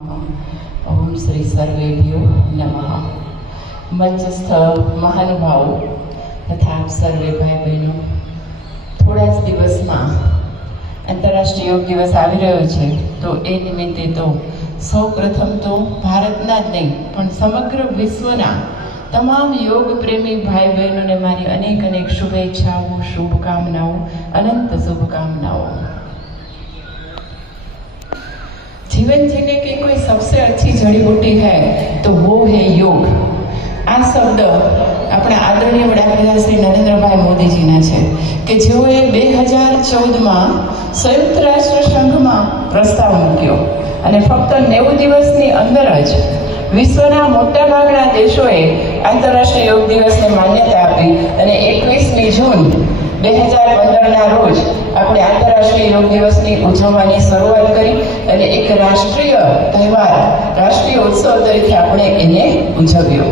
ओम श्री सर्वेभ्यो नमः। मंचस्थ महानुभावों तथा आप सर्वे भाई बहनों, थोड़ा ज दिवसमां आंतरराष्ट्रीय योग दिवस આવી રહ્યો છે તો એ નિમિત્તે તો સૌ પ્રથમ તો ભારતના જ નહીં પણ સમગ્ર વિશ્વના તમામ योग પ્રેમી ભાઈ બહેનોને મારી અનેક અનેક શુભેચ્છાઓ, શુભકામનાઓ, અનંત શુभकामनाओं। जीवन जीने की कोई सबसे अच्छी जड़ी बूटी है तो वो है योग। आ शब्द अपना आदरणीय वडाप्रधान श्री नरेंद्रभाई मोदीजीना છે કે જેઓએ 2014માં સંયુક્ત રાષ્ટ્ર સંઘમાં પ્રસ્તાવ મૂક્યો અને ફક્ત 90 દિવસની અંદર જ વિશ્વના મોટાભાગના દેશોએ આંતરરાષ્ટ્રીય યોગ દિવસને માન્યતા આપી અને 21મી જૂન 2015ના રોજ આપણે આંતરરાષ્ટ્રીય યોગ દિવસની ઉજવવાની શરૂઆત કરી અને એક રાષ્ટ્રીય તહેવાર, રાષ્ટ્રીય ઉત્સવ તરીકે આપણે એને ઉજવ્યો।